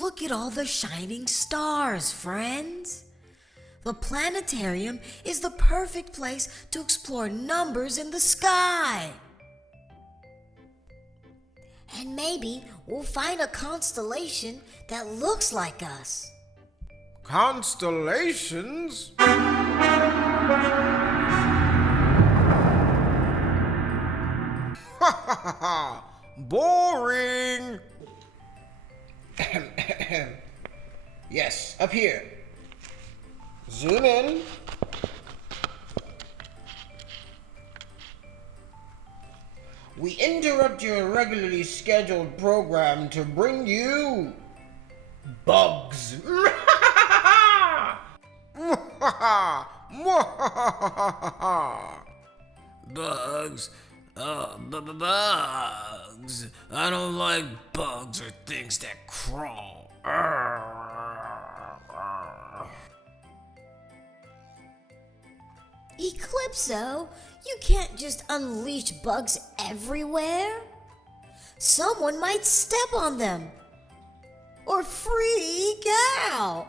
Look at all the shining stars, friends. The planetarium is the perfect place to explore numbers in the sky. And maybe we'll find a constellation that looks like us. Constellations? Boring! Yes, up here. Zoom in. We interrupt your regularly scheduled program to bring you bugs. Bugs? Bugs. I don't like bugs or things that crawl. Eclipso, you can't just unleash bugs everywhere. Someone might step on them or freak out.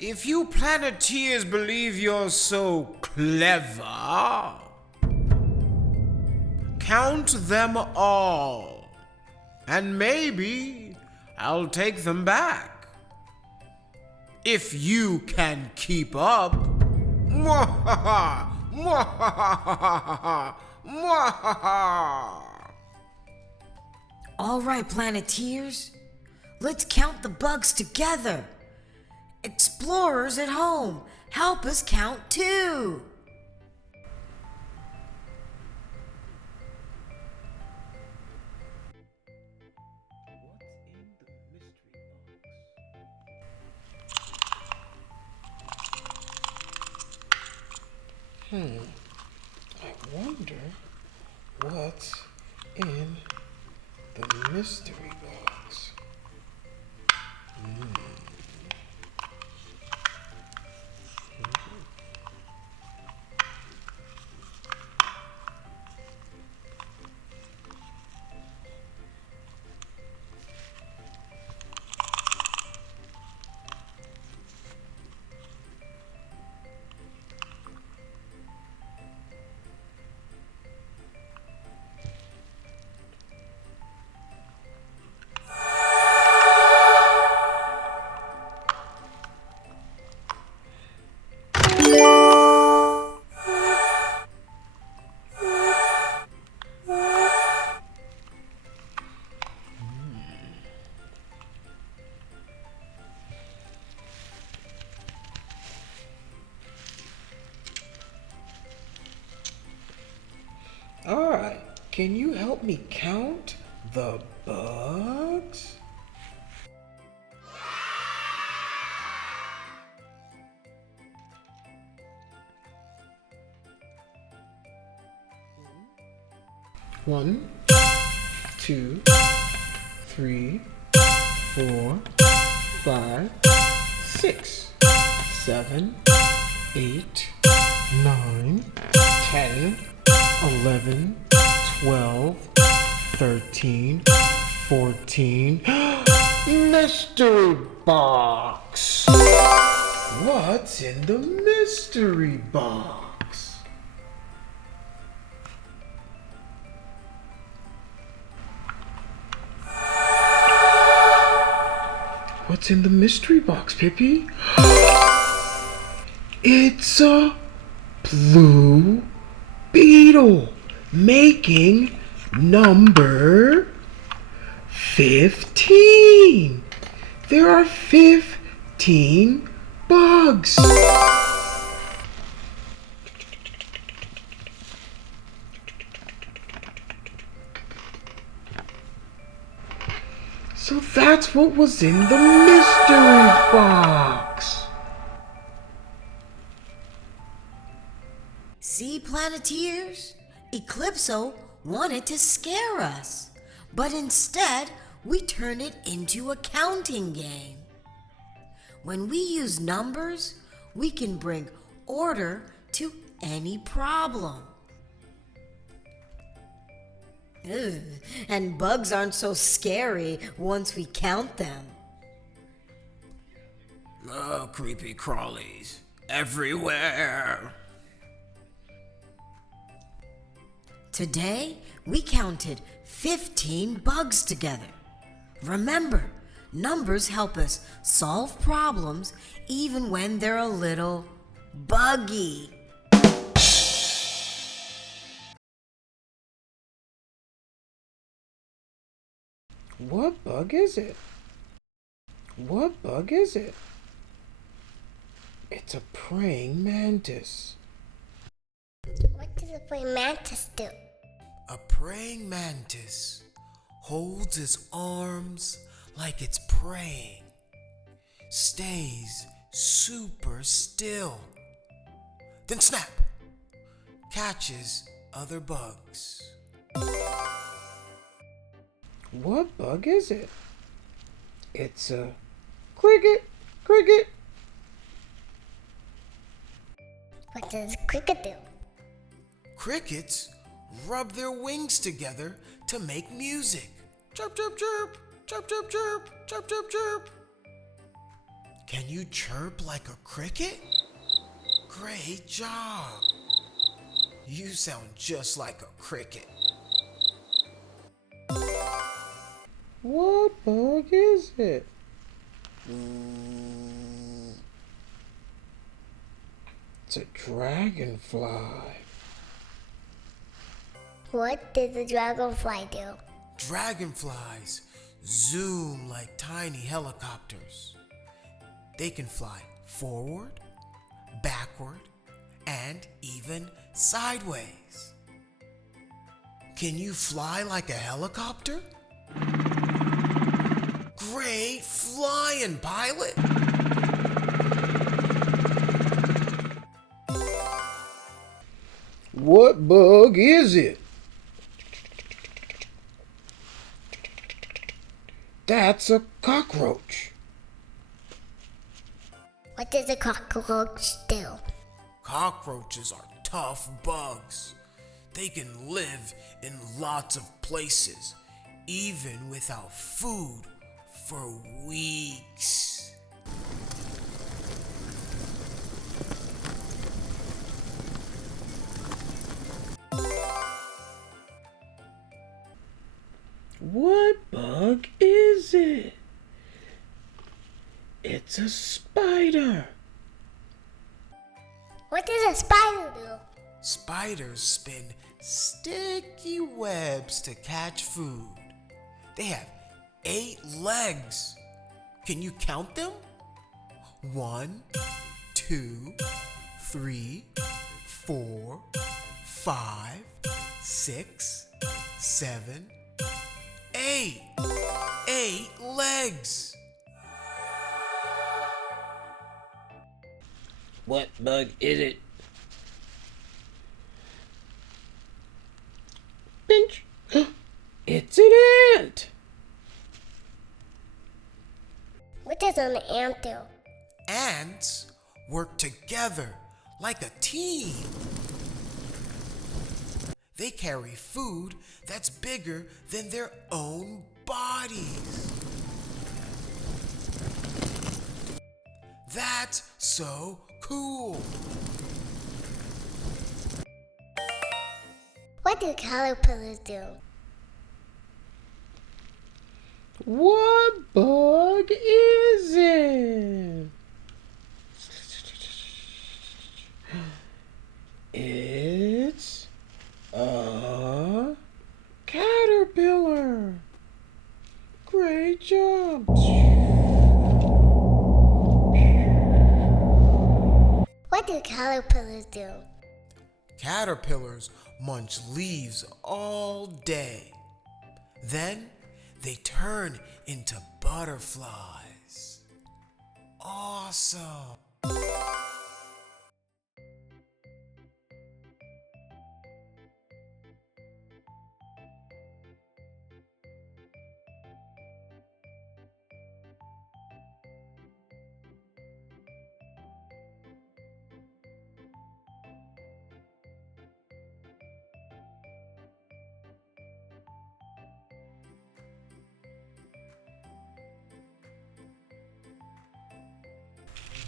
If you Planeteers believe you're so clever, count them all, and maybe I'll take them back. If you can keep up. Mwahaha! Mwahaha! Mwahaha! All right, Planeteers, let's count the bugs together. Explorers at home, help us count too. I wonder what's in the mystery box. All right, can you help me count the bugs? One, two, three, 4, 5, 6, 7, 8, 9, 10, 11, 12, 13, 14. Mystery box! What's in the mystery box? What's in the mystery box, Pippi? It's a blue beetle making number 15. There are 15 bugs. So that's what was in the mystery box. See, Planeteers? Eclipso wanted to scare us, but instead we turned it into a counting game. When we use numbers, we can bring order to any problem. Ugh, and bugs aren't so scary once we count them. Oh, creepy crawlies everywhere. Today, we counted 15 bugs together. Remember, numbers help us solve problems even when they're a little buggy. What bug is it? What bug is it? It's a praying mantis. What does a praying mantis do? A praying mantis holds its arms like it's praying, stays super still, then snap, catches other bugs. What bug is it? It's a cricket, cricket. What does a cricket do? Crickets rub their wings together to make music. Chirp, chirp, chirp, chirp, chirp, chirp, chirp, chirp, chirp. Can you chirp like a cricket? Great job. You sound just like a cricket. What bug is it? It's a dragonfly. What does a dragonfly do? Dragonflies zoom like tiny helicopters. They can fly forward, backward, and even sideways. Can you fly like a helicopter? Great flying, pilot! What bug is it? That's a cockroach. What does a cockroach do? Cockroaches are tough bugs. They can live in lots of places, even without food for weeks. What bug is it? It's a spider. What does a spider do? Spiders spin sticky webs to catch food. They have 8 legs. Can you count them? 1, 2, 3, 4, 5, 6, 7, 8. 8 legs. What bug is it? Pinch. It's an ant. What does an ant do? Ants work together like a team. They carry food that's bigger than their own bodies. That's so cool. What do caterpillars do? What bug is it? It's a caterpillar. Great job. What do caterpillars do? Caterpillars munch leaves all day. Then they turn into butterflies. Awesome.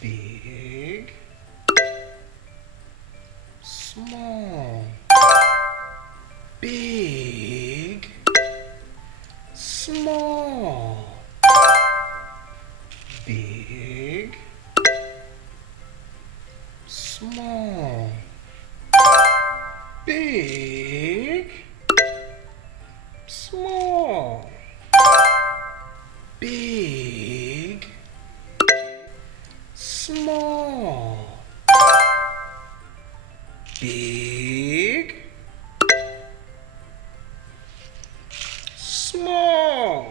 big, small, big, small, big, small, big, small, big, small, big, small.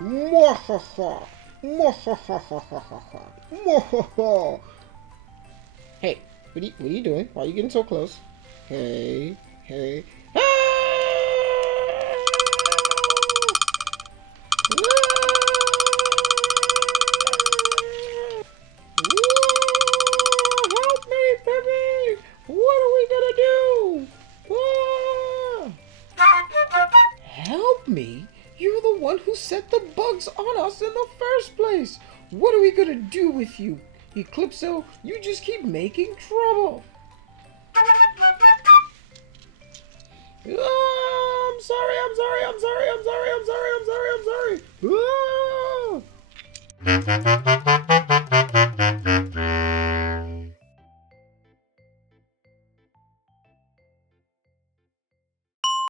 Mwahaha, mwahahahahaha, mwahaha. Hey, what are you doing? Why are you getting so close? Hey, hey. Ah! Help me, baby! What are we gonna do? Help me? You're the one who set the bugs on us in the first place. What are we gonna do with you, Eclipso? You just keep making trouble. I'm sorry. Ah!